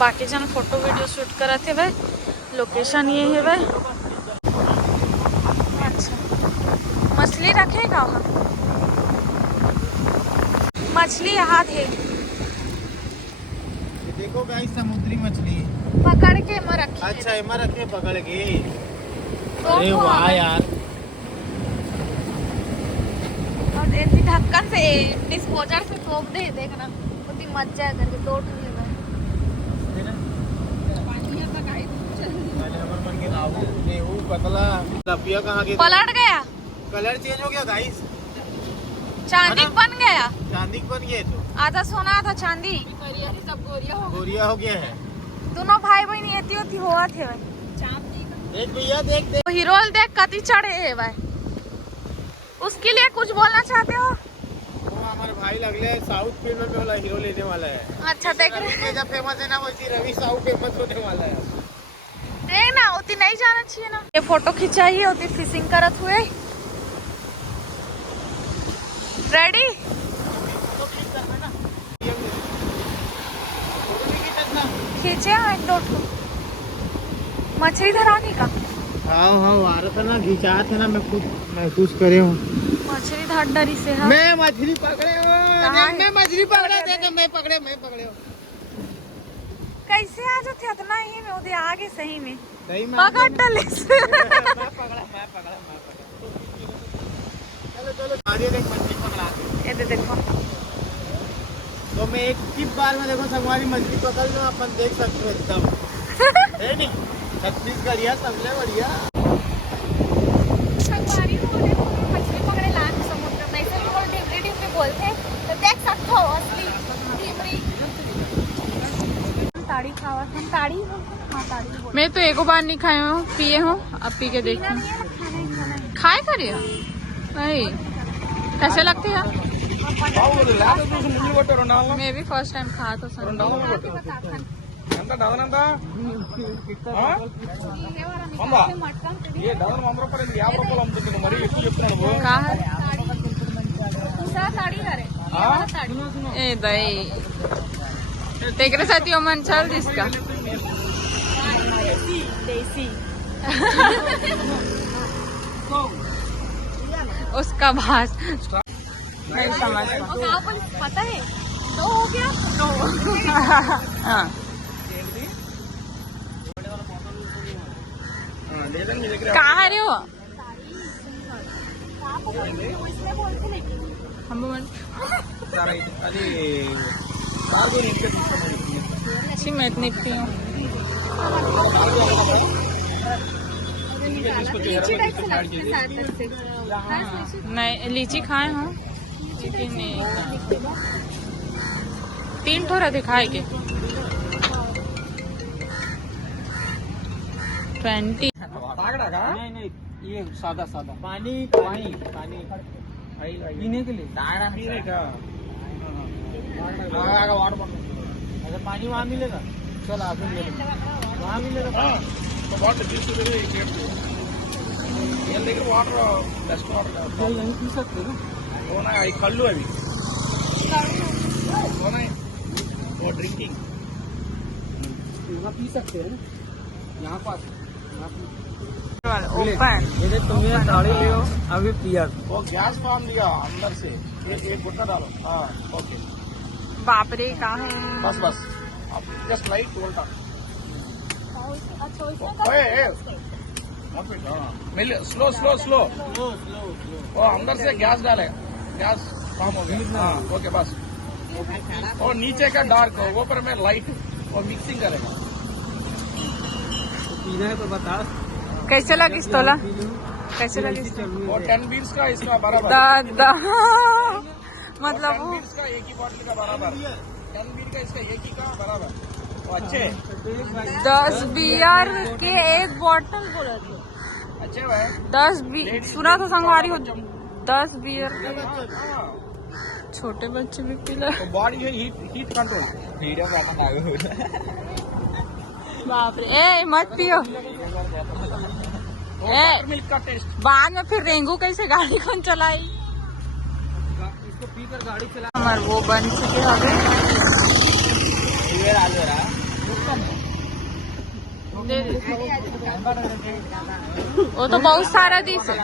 बाकी जन photo video shoot करा थे भाई। लोकेशन ये है भाई। अच्छा मछली रखेगा वहाँ, मछली यहाँ थे। देखो गाइस समुद्री मछली पकड़ के मैं रखी। अच्छा एमा रखे पकड़ के। तो अरे वाह यार। और ऐसी ढक्कन से डिस्पोजर से टोक दे, देखना उतनी मजा है करके दो ठो ले गए। पतला लपिया कहाँ के पलट गया, कलर चेंज हो गया गाइस, चांदी बन गया। चांदी बन गया तो आधा सोना आधा चांदी, सब गोरिया हो गया है। दोनों भाई बहन एती होती हुआ थे भाई। देख भैया देख देख हीरोल देख कति चढ़े है भाई। उसके लिए कुछ बोलना चाहते हो? वो हमारे भाई लगले साउथ फिल्म में वाला हीरो लेने वाला है। अच्छा देख रहे हैं, जब फेमस है ना वैसी रवि साहू फेमस होने वाला है। देख ना उतनी नहीं जाना चाहिए ना। ये फोटो खिंचाई उतनी फिशिंग करत हुए। रेडी खींचे हैं एक दो ठो मछली धराने का। हाँ हाँ आ रहा था ना, घिचा था ना, मैं खुद महसूस करे हूँ। मछली धर डरी से है। मैं मछली पकड़े हो, मैं मछली पकड़ा थे, मैं पकड़े हो। कैसे आ जाते इतना ही में उधर आगे सही में सही में पकड़ डले से। मैं पकड़ा। चलो आगे देख मछली पकड़ा। ये देखो तो मैं एक ही बार में देखो संगवारी मछली पकड़ लो, अपन देख सकते हो एकदम है नहीं। छत्तीसगढ़िया सबसे बढ़िया संगवारी हो रे, मछली पकड़े लान समुद्र में ऐसे लोग डिबरी बोलते हैं, तो देख सकते हो असली डिबरी। ताड़ी खावा हम ताड़ी बोलते हैं। हाँ ताड़ी बोलते मैं तो एको बार नहीं खाए हूँ, पिए हूँ, अब पी के देखती हूँ। खाए करिए नहीं कैसे लगते हैं? मैं भी फर्स्ट टाइम खाया तो सर। ए दही तेरे साथ मन चल जिसका देसी उसका भास नहीं समझ पता है दो हो गया दो। हाँ कहाँ रहे हो हम अच्छी मैं इतनी पी हूँ। नहीं लीची खाए हूँ लेकिन 3 ठोरा दिखाए के 20। नहीं ये सादा पानी पीने के लिए पीने का। अगर पानी वहाँ मिलेगा चल आगे मिलेगा, वहाँ मिलेगा तो वाटर यहीं पी सकते ना। कल्लू अभी वो ड्रिंकिंग यहाँ पी सकते हैं यहाँ पास। ओपन तुम्हें गाड़ी ले अभी पिया वो गैस फार्म लिया अंदर से एक गुट्टा डालो। हाँ ओके बाप रे कहाँ है? बस अब जस्ट लाइट उल्टा स्लो वो अंदर से गैस डालेगा, गैस फार्म हो गया। हाँ ओके बस। और नीचे का डार्क हो ऊपर में लाइट और मिक्सिंग करेगा। पीना है तो बता कैसे लगी तोला? कैसे लगी? वो 10 बीन्स का इसका बराबर। दादा मतलब 10 बीन्स का एक ही बॉटल का बराबर, 10 बीन का इसका एक ही का बराबर। वो अच्छे 10 बियर के एक बोतल बोला थे। अच्छे भाई 10 सुना तो संगवारी हो 10 बियर छोटे बच्चे भी पी ले। बॉडी है हीट कंट्रोल। बाप रे ए मत पियो ए मिल्क का टेस्ट। बाद में फिर रेंगू कैसे गाड़ी कौन चलाई? इसको पीकर गाड़ी चला। हमारे वो बन चुके हैं वो तो बहुत सारा दिस है।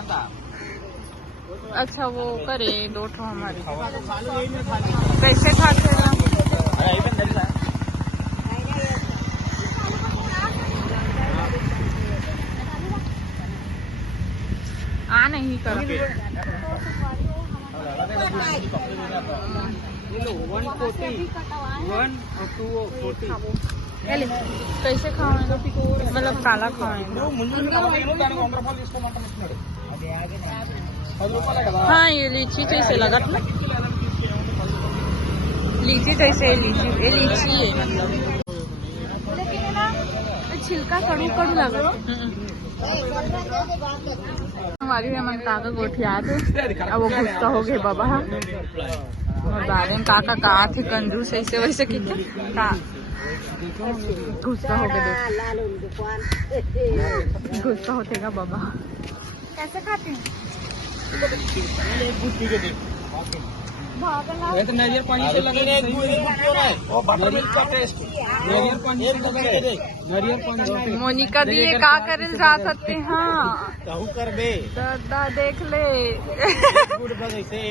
अच्छा वो करे 2 ठो हमारे कैसे खाते हैं? आ नहीं कर कैसे खाओ मतलब काला खाएंगे। हाँ ये लीची जैसे लगा था। लीची जैसे लीची ये लीची है मतलब लेकिन है ना छिलका कड़ू कड़ू लगा। हमारी हमारे काका गोठिया थे अब वो गुस्सा हो गए बाबा। बारे में काका कहा थे कंजूस ऐसे वैसे की गुस्सा हो गए। गुस्सा होतेगा बाबा। कैसे खाते हैं? नारियल पानी से लगा वो बटर मिल्क का टेस्ट नारियल पानी मोनिका दी ये का करे जा सकते हाँ कर दे दादा देख ले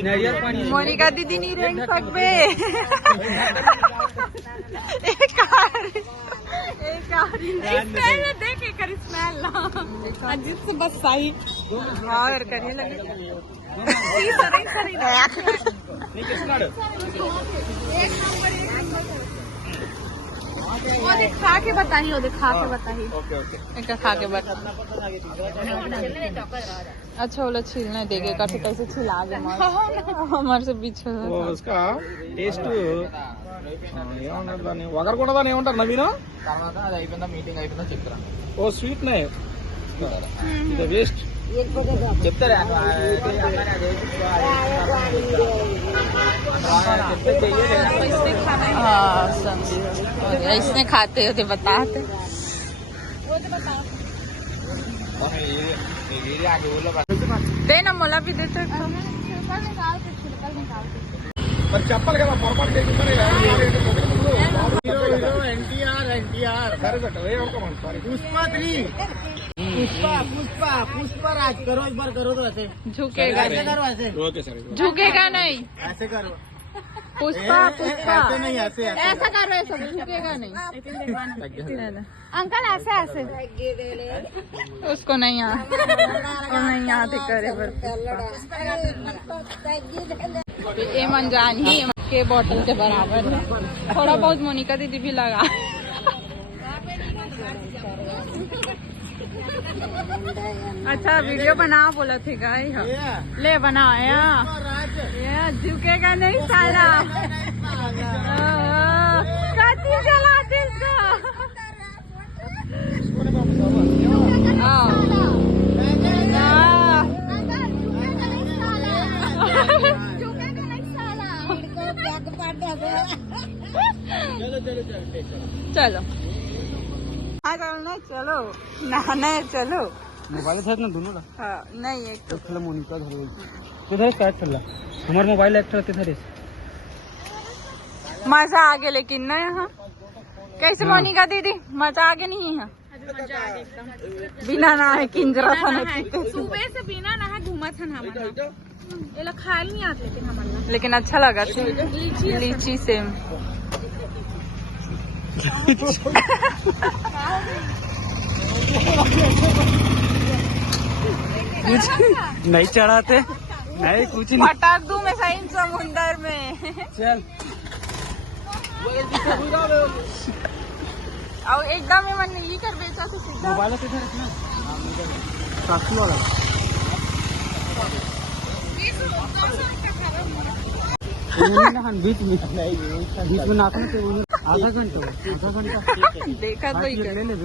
नारियल पानी मोनिका दीदी नहीं रेंग सकते। देख कर स्मेल अजीब से बस सही और करने लगे। वो देख खा के बताइए वो देख खा के बताइए। एक खा के बता। अच्छा बोला छीलने देगे कटे कैसे छिला गए हमारे से पीछे उसका टेस्ट వగర్ కూడా దాని ఏమంటారు నవీన అది అయిపోయిందా మీటింగ్ అయిపోయిందా చెప్తారా ఓ స్వీట్ నే ఇది వేస్ట్ చెప్తారా इसने खाते होते बताते देना मोला भी देते మరి చెప్పాలి కదా పొరపాటు చేయకుండా पुष्पा राज करो एक बार करो तो ऐसे झुकेगा ऐसे करो ऐसे ఓకే సరే झुकेगा नहीं ऐसे करो पुष्पा पुष्पा ऐसे नहीं ऐसे ऐसा करो ऐसा झुकेगा नहीं अंकल ऐसे ऐसे उसको नहीं नहीं आते करे ये मंजान ही के बोतल के बराबर है। थोड़ा बहुत मोनिका दीदी भी लगा। अच्छा वीडियो बना बोला थे गाय ले बनाया ये झुकेगा नहीं सारा कति जला दिल चलो चलो नहाने चलो मोबाइल था ना दोनों हाँ नहीं एक तो तो मोनिका धर किधर स्टार्ट चला हमारा मोबाइल एक्टर तिधर मजा आ गया लेकिन ना यहाँ कैसे मोनिका दीदी मजा आ गया नहीं है बिना नहाए किंजरा था सुबह से बिना नहा घूमा था ना ये लोग खाए नहीं आते लेकिन हमारा लेकिन अच्छा लगा था लीची सेम नहीं चढ़ाते नहीं कुछ नहीं पटाख दूं मैं सही समुंदर में चल और एकदम ही मन ये कर बेचा तो सीधा मोबाइल किधर रखना साथी वाला बीच में नाखून से आधा घंटा देखा तो ही ले ले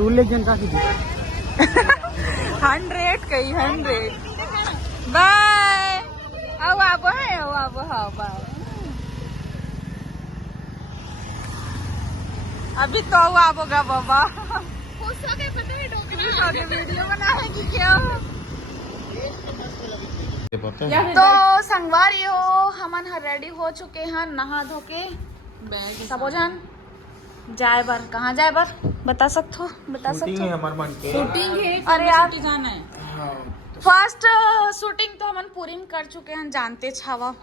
उल्लेखन का 100 कही 100 बाय अब आप है अब हाँ बाय अभी तो आप होगा बाबा वीडियो बनाएगी क्या तो संगवारी हो हम हमन हर रेडी हो चुके हैं नहा धो के बैग सब हो जान जाए बर कहाँ जाए बर बता सकते हो हमारे मन के शूटिंग है अरे यार जाना है फर्स्ट शूटिंग तो हमन पूरी में कर चुके हैं जानते छावा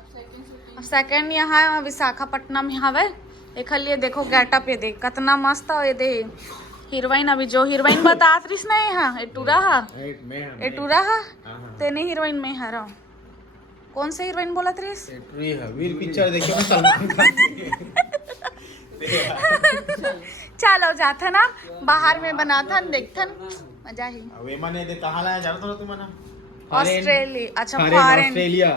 अब सेकंड यहाँ विशाखापट्टनम हवे एक लिए देखो गेटअप ये देख कितना मस्त है ये दे हीरोइन अभी जो हीरोइन बता रही ना यहाँ एटूरा तेने हीरोइन में हरा कौन से हीरोइन बोला त्रिस वीर पिक्चर देखियो ना सलमान खान चलो जाता ना बाहर में बनाथन देखथन मजा ही वे माने दे कहां लाया जानो तो तुम ना ऑस्ट्रेलिया अच्छा फॉरेन ऑस्ट्रेलिया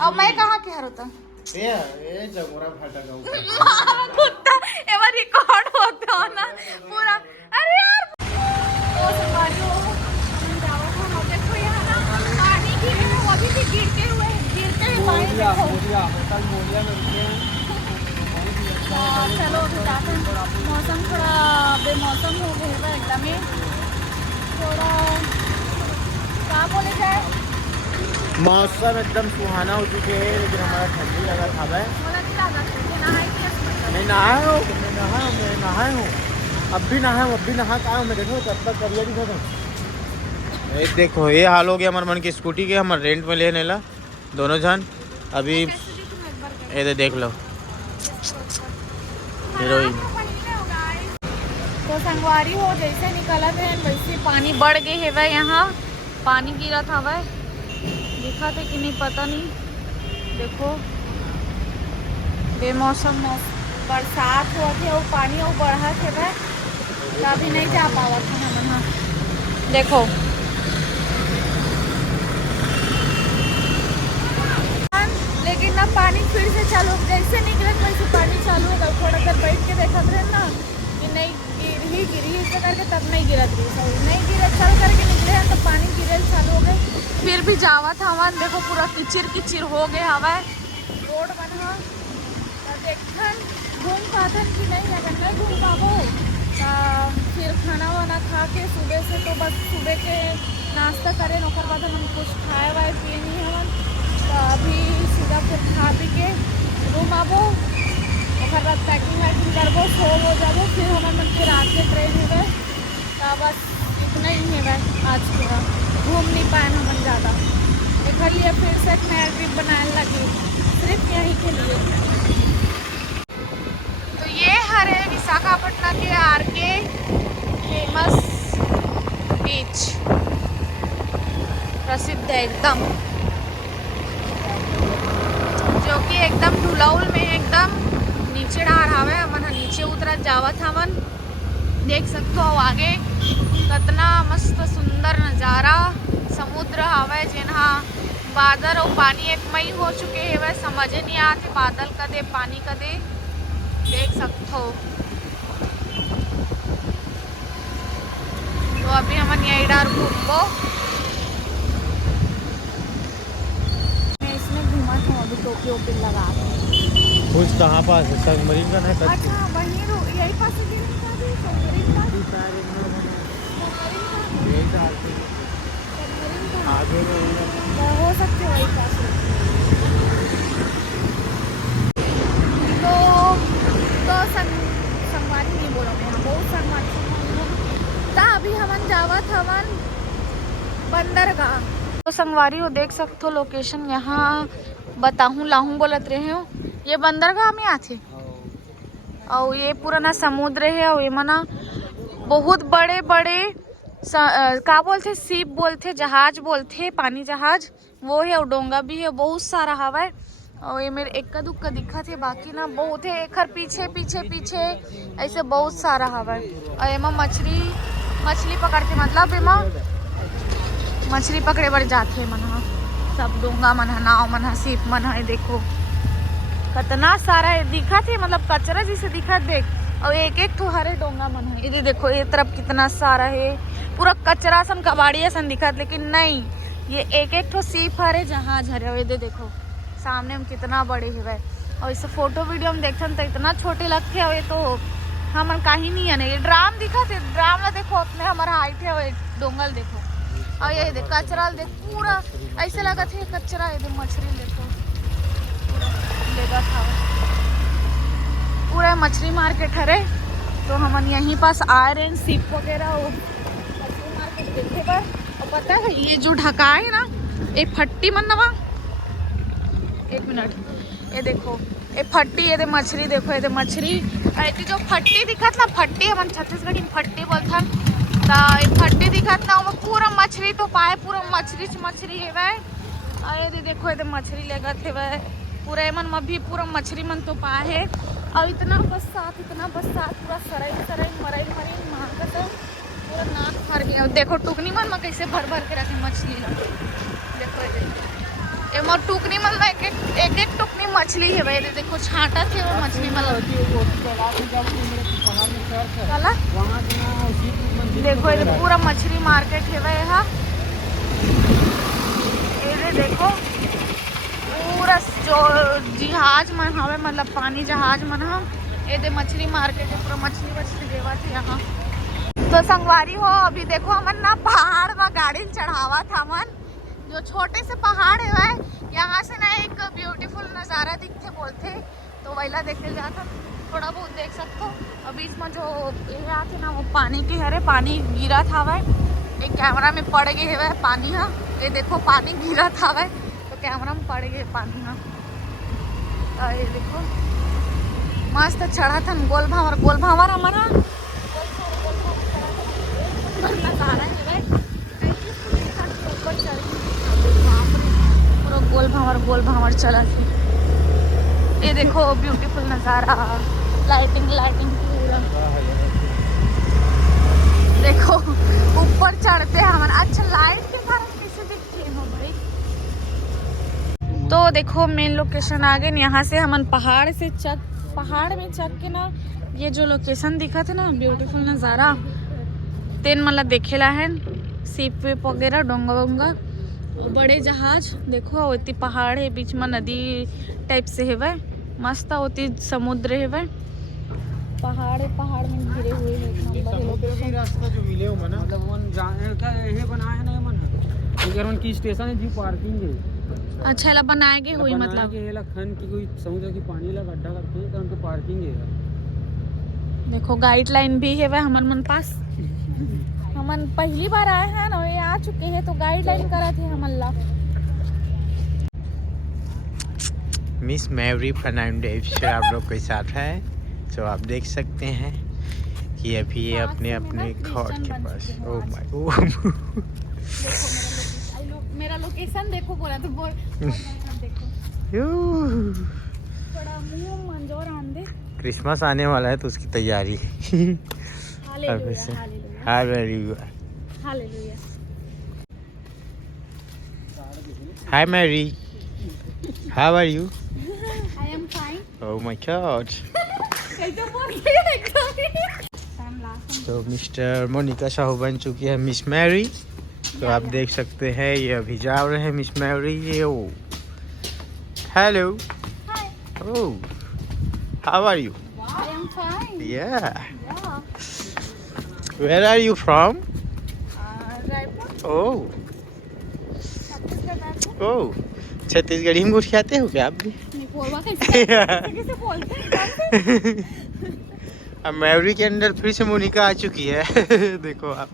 अब मैं कहाँ के हर होता ए जगोरा फाटा गांव कुत्ता एवा रिकॉर्ड होता हो ना पूरा अरे यार वो संभाली हो हम जाओ हम देखो यहाँ ना पानी गिरे हैं वो अभी भी गिरते हुए पानी देखो होटल मोरिया में रुके हैं चलो जाते हैं मौसम थोड़ा बेमौसम हो गया है एकदम ही थोड़ा क्या बोले जाए मौसम एकदम सुहाना हो चुके हैं लेकिन हमारा ठंडी लगा था भाई मुझे नहीं लगा कि नहाई मैं नहाया हूँ अब भी नहा का हूँ मैं देखो कब तक करिए भी खत्म एक देखो ये हाल हो गया हमारे मन की स्कूटी के हमारे रेंट में लेने ला दोनों जन अभी ये देख लो हीरोइन तो संगवारी हो जैसे निकला है वैसे पानी बढ़ गए है वह यहाँ पानी गिरा था वह दिखा थे कि नहीं पता नहीं देखो बेमौसम बरसात हुआ थे और पानी और बढ़ा थे वह तो अभी नहीं जा पावा था हम यहाँ देखो लेकिन ना पानी फिर से चालू जैसे निकले वैसे पानी चालू होगा थोड़ा देर बैठ के देखा रहे ना कि नहीं गिरी इसे करके तब नहीं गिरा नहीं गिरे चल करके निकले हैं तो पानी गिरे चालू हो गए फिर भी जावा था हमारे देखो पूरा किचिर हो गए हवा रोड बना तो देखन घूम पाथन कि नहीं अगर नहीं घूम पाबो तो फिर खाना वाना खा के सुबह से तो बस सुबह के नाश्ता करें नौकर बाद हम कुछ खाए वाए पिए नहीं हवन तो अभी सीधा फिर खा पी के रूम आबो और बाद पैकिंग वैकिंग करबो सो हो जाबो फिर हमारे मन के रात के ट्रेन है गए तो बस इतना ही है गए आज पूरा घूम नहीं पाए हम ज़्यादा देख लिए फिर से एक नया ट्रिप बनाने लगी सिर्फ यहीं के लिए तो ये हरे विशाखापट्टनम के आर के फेमस बीच प्रसिद्ध है एकदम जो कि एकदम ढुलाउल में एकदम नीचे डार हवे मन नीचे उतरा जावत हमन देख सकते हो आगे कितना मस्त सुंदर नज़ारा समुद्र हवे जेनहा बादल और पानी एक मई हो चुके हैं वह समझ नहीं आते बादल कदे पानी कदे देख सकते हो तो अभी हमन यही डार घूमबो अभी टोपी ओपी लगा कुछ कहाँ पास है सबमरीन का ना अच्छा वहीं यही पास आगे हो सकते वही पास तो संगवारी नहीं बोला मैं बहुत संगवारी था अभी हमन जावत हमन बंदरगाह तो संगवारी हो देख सकते हो लोकेशन यहाँ बताहूँ लाहूँ बोलत रहे हो ये बंदरगाह में आथे और ये पुराना समुद्र है और ये मना बहुत बड़े बड़े का बोलते शिप बोलते जहाज बोलते पानी जहाज वो है और डोंगा भी है बहुत सारा हवा है और ये मेरे इक्का दुक्का दिखा थे बाकी ना बहुत है एक पीछे पीछे पीछे ऐसे बहुत सारा हवा है और एमा मछली पकड़ते मतलब एमा मछली पकड़े बर जाते मन सब डोंगा मन नाव मन शिप मन है देखो कितना सारा है दिखा थे मतलब कचरा जैसे दिखा देख और एक एक तो हरे डोंगा मन है ये देखो ये तरफ कितना सारा है पूरा कचरा सन कबाड़िया सन दिखा लेकिन नहीं ये एक एक तो शिप हरे जहाज हरे ये देखो सामने हम कितना बड़े है और इसे फोटो वीडियो में देखते तो इतना छोटे लगते हैं ये तो हम कहीं नहीं है ना ये ड्राम दिखा थे ड्राम ला देखो अपने हमारा हाइट है डोंगल देखो और ये देख कचरा देख पूरा ऐसे लगा थे कचरा ये मछली देखो मछली मार्केट हरे, तो हम यहीं पास आ रहे हैं सीप वगैरह वो मछली मार्केट देखे पर। और पता है ये जो ढका है ना, ये फट्टी मनवा, एक मिनट, ये देखो ये फट्टी, ये मछली देखो, ये मछली ऐसी जो फट्टी दिखत ना, फट्टी हम छत्तीसगढ़ी में फट्टी बोलथन, तो ये फट्टी दिखत ना, वो पूरा मछली तो पाए, पूरा मछली है वह। ये देखो ये मछली लेगत है वह, पूरा एमन में भी पूरा मछली मन तो पाए है। और इतना बरसात पूरा सराई मरई मांगत है, पूरा नाक भर गया। देखो टुकनी मन में कैसे भर के रखे मछली ला, देखो ये मोर टुकनी मन में एक टुकनी मछली है भाई। देखो छाटा थे वो मछली मतलब देखो ये पूरा मछली मार्केट है भाई। यहाँ ये देखो पूरा जो जहाज मन हवे, मतलब पानी जहाज मन हम, ये मछली मार्केट है, पूरा मछली देवा थे यहाँ। तो संगवारी हो, अभी देखो हमन ना पहाड़ में गाड़ी चढ़ावा था मन, जो छोटे से पहाड़ है वह, यहाँ से ना एक ब्यूटीफुल नज़ारा दिखते बोलते, तो वहीला देखे जाता, थोड़ा बहुत देख सकते हो। अभी इसमें जो ये आते ना वो पानी के हरे, पानी गिरा था वह, एक कैमरा में पड़ गए है पानी। हाँ ये देखो पानी गिरा था वह, तो कैमरा में पड़ गए पानी। हाँ ये देखो मस्त चढ़ा था गोल भावर हमारा नज़ारा है भाई, पूरा गोल भावर चला थी। ये देखो ब्यूटीफुल नज़ारा, लाइटिंग पूरा देखो ऊपर चढ़ते हैं हम। अच्छा लाइट के कारण कैसे दिखते हैं भाई। तो देखो मेन लोकेशन आ गए, यहाँ से हम पहाड़ में चढ़ के ना, ये जो लोकेशन दिखा था ना ब्यूटीफुल नज़ारा, तेन मतलब देखेला है सीप वेप वगैरह, डोंगा बड़े जहाज देखो, इतनी पहाड़ है, बीच में नदी टाइप से है वह, मस्त होती समुद्र है वह, पहाड़ में घिरे हुए हैं। रास्ता जो मिले हो मना, मतलब वन जाने का ये बनाया है ना मन, अगर उनकी स्टेशन है जी पार्किंग है। अच्छा ला बनाएगे हुई मतलब ये लखन की कोई समुद्र की पानी ला गड्ढा करते हैं, तो उनकी पार्किंग है। देखो गाइडलाइन भी है वह हमन मन पास, हमन पहली बार आए हैं ना, ये आ चुके हैं तो गाइडलाइन करा थे हमन ला। मिस मैरी फर्नांडिस आप लोग के साथ है, तो आप देख सकते हैं कि अभी ये अपने घर के पास। ओह माय गॉड, मेरा लोकेशन देखो, बोला तो बोल देखो, बड़ा मुंह मंजोर आंदे। क्रिसमस आने वाला है तो उसकी तैयारी। Hallelujah. Hi Mary, how are you? I am fine. Oh my God. तो मिस्टर मोनिका साहू बन चुकी है मिस मैरी, तो आप देख सकते हैं ये अभी जा रहे हैं मिस मैरी। ये oh hello, oh how are you? I am fine. Yeah. Where are you from? Raipur. Oh. Oh. Chhattisgarhi में कुछ खाते हो क्या आप भी? कैसे बोलते हैं? अब मैवरी के अंदर फिर से मोनिका आ चुकी है। देखो आप,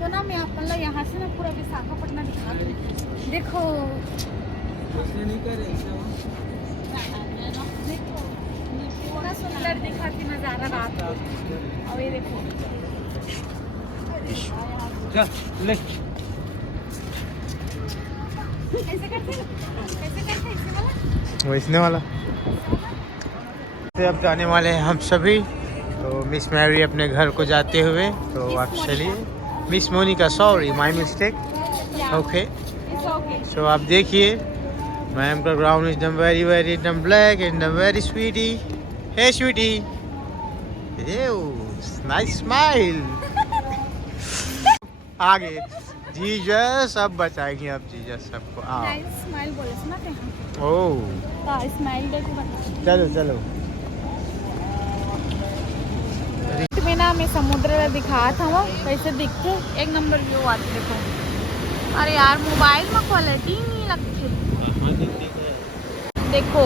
तो ना मैं आप यहाँ से ना पूरा विशाखापट्टनम दिखा दूँ। देखो पूरा सुंदर दिखा थी नज़ारा रात को। और ये देखो कैसे करते इसे वाला? वैसने वाला अब जाने वाले हैं हम सभी, तो मिस मैरी अपने घर को जाते हुए, तो आप चलिए। Miss Monica, sorry my mistake. Okay, so आप देखिए मैम का ग्राउंड इज वेरी एकदम black and very sweetie. Hey sweetie, nice smile. आगे जीजस अब बचाएंगे, अब जीजस सबको। नाइस स्माइल बोले सुना कहीं? ओह हाँ स्माइल दे के बता। चलो में ना मैं समुद्र दिखा था वो कैसे दिखते, एक नंबर व्यू आते देखो। अरे यार मोबाइल में क्वालिटी नहीं लगती। देखो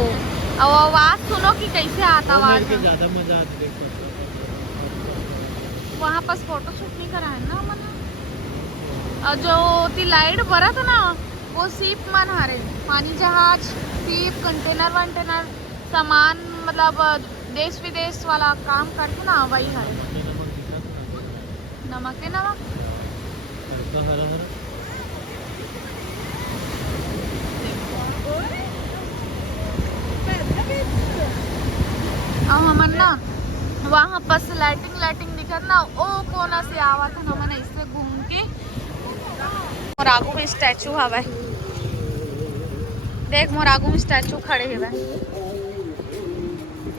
अब आवाज सुनो कि कैसे आता आवाज। ज्यादा मजा आता देखो। वहाँ पास फोटो शूट नहीं करा है ना मैंने। और जो ती लाइट बरत ना वो सीप मन हारे पानी जहाज सीप कंटेनर वंटेनर सामान मतलब देश विदेश वाला काम करते ना वही हारे। नमक है नमक हमन ना वहाँ बस लाइटिंग दिखत ना ओ कोना से आवा था हमन इससे घूम के और आगू में स्टैचू हवा देख मोर आगू में स्टैचू खड़े हुए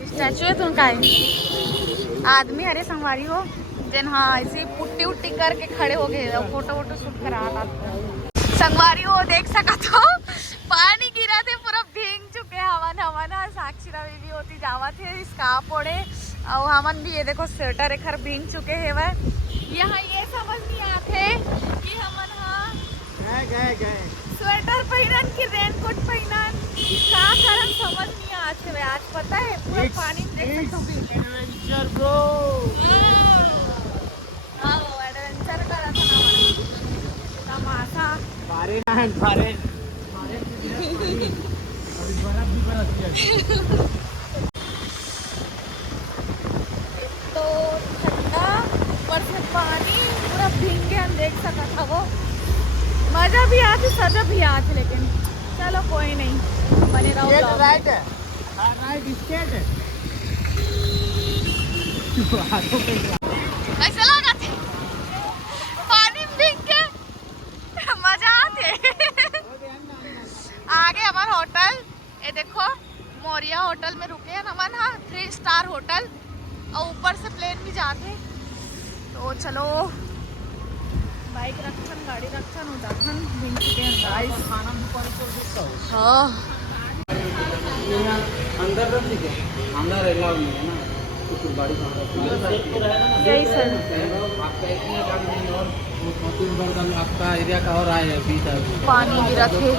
स्टैचू है तुम का आदमी हरे संगवारी हो जन हाँ ऐसे पुट्टी उट्टी करके खड़े हो गए फोटो वोटो शूट करा संगवारी हो देख सका तो पानी गिरा थे पूरा भींग चुके हवन साक्षी रवि होती जावा थे स्कार्फ ओढ़े और हमन भी ये देखो स्वेटर एखर भींग चुके है वह यहाँ ये समझ नहीं आते कि हमन हाँ गए स्वेटर पहनन कि रेनकोट पहनन का कारण समझ नहीं आते वे आज पता है पूरा पानी में देख सकते हो एडवेंचर ब्रो हां एडवेंचर करा था ना मासा पारे ना है पारे अभी बर्फ भी बरसती है तो ठंडा ऊपर से पानी पूरा भीग के हम देख सका था वो मजा भी आती सजा भी आती लेकिन चलो कोई नहीं बने रहो राइट है राइट स्ट्रेट है कैसा लगा थे पानी में भीग के मजा आते आगे हमारा होटल ये देखो मोरिया होटल में रुके हैं हम हाँ 3 स्टार होटल और ऊपर से प्लेन भी जाते तो चलो बाइक रखन गाड़ी रखन उदाखन घूम चुके हैं गाइस हाँ अंदर रख दीजिए अंदर अलाउ नहीं है ना तो फिर गाड़ी कहाँ यही सर आपका इतने गाड़ी नहीं और आपका एरिया का और आए है 20 पानी गिरा थे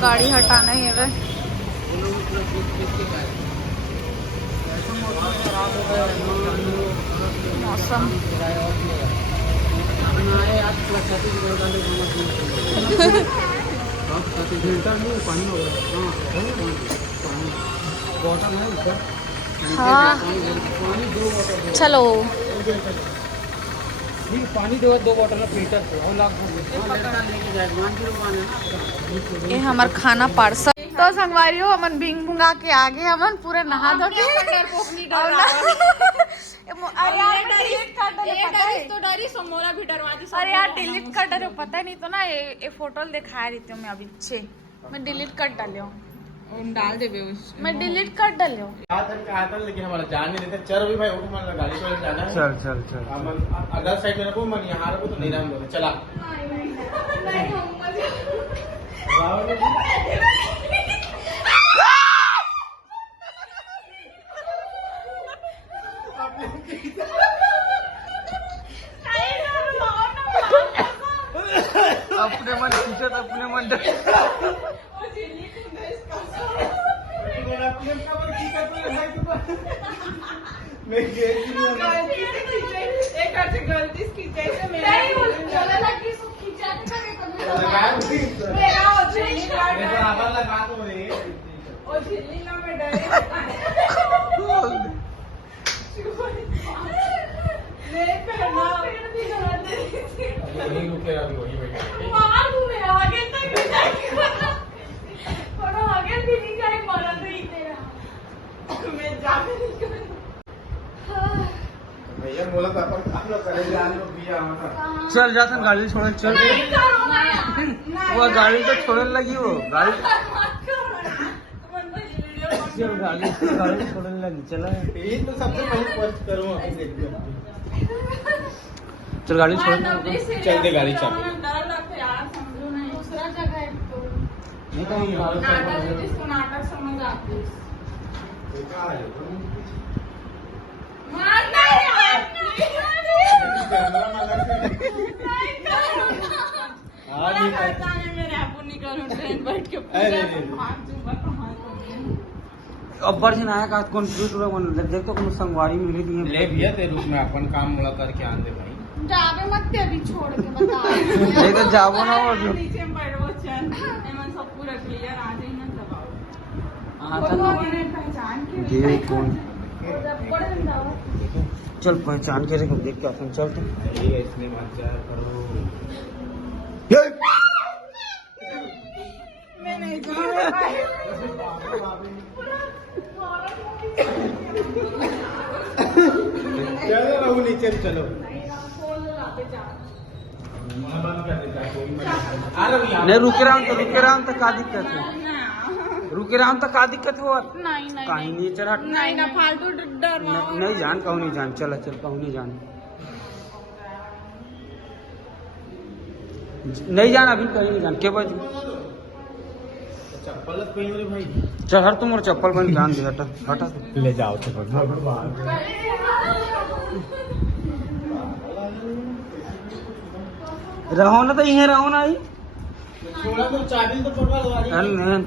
गाड़ी हटाना है वह मौसम हाँ चलो पानी दो बॉटल फिल्टर ये हमार खाना पार्सल तो संगवारी हो हमन भींग भुंगा के आगे हमन पूरे नहा धो के अरे यार डिलीट कर डाले पता है तो डरी समोरा भी डरवा दी अरे यार डिलीट कर डाले पता नहीं तो ना ये फोटो दिखा रही थी मैं अभी छे मैं डिलीट कर डालियो डाल दे मैं डिलीट कर डालियो लेकिन हमारा जान नहीं देते चल भी भाई उठ मान गाड़ी को जाना है चल अदर साइड में रखो मन यहाँ रखो तो नहीं राम लोग चला अपने मन खींचत अपने मन चल जाता गाड़ी छोड़ चल वो गाड़ी तो छोड़ने लगी वो गाड़ी गाड़ी छोड़ने लगी चला यही तो सबसे पहले पोस्ट करूँ चल गाड़ी छोड़ चल दे गाड़ी चल दूसरा जगह नाटक समझ आती मेरे आप नहीं करूँ ट्रेन बैठ के अब्बर से आया का कंप्लीट हुआ मन देख तो कोनो संगवारी मिली दी ले भैया तेरे रूप में अपन काम मुड़ा करके आन दे भाई। जावे मत ते अभी छोड़ के बता नहीं तो जाबो ना वो नीचे में बैठो चल एमन सब पूरा क्लियर आ जाई ना दबाओ आता वो ना ने पहचान के देख कौन बड़े बंदा चल पहचान के देख के अपन चल तो इसमें मत जा करो। मैं नहीं जाऊंगा चलो रहू नीचे चलो। नहीं रुके रहा तो का दिक्कत है रुके रहा तो का दिक्कत हो नहीं नहीं कहीं नहीं चल हट नहीं ना फालतू डर नहीं जान कहूँ नहीं जान चल चल कहूँ नहीं जान नहीं जान अभी कहीं नहीं जान के बज चप्पल पहन रे भाई। चल हर तुम चप्पल बन ध्यान दे हटा हटा ले जाओ तो रहो ना तो यहीं रहो ना आई थोड़ा तो चाबी तो पकड़ा दो।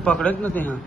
पकड़े न थे यहाँ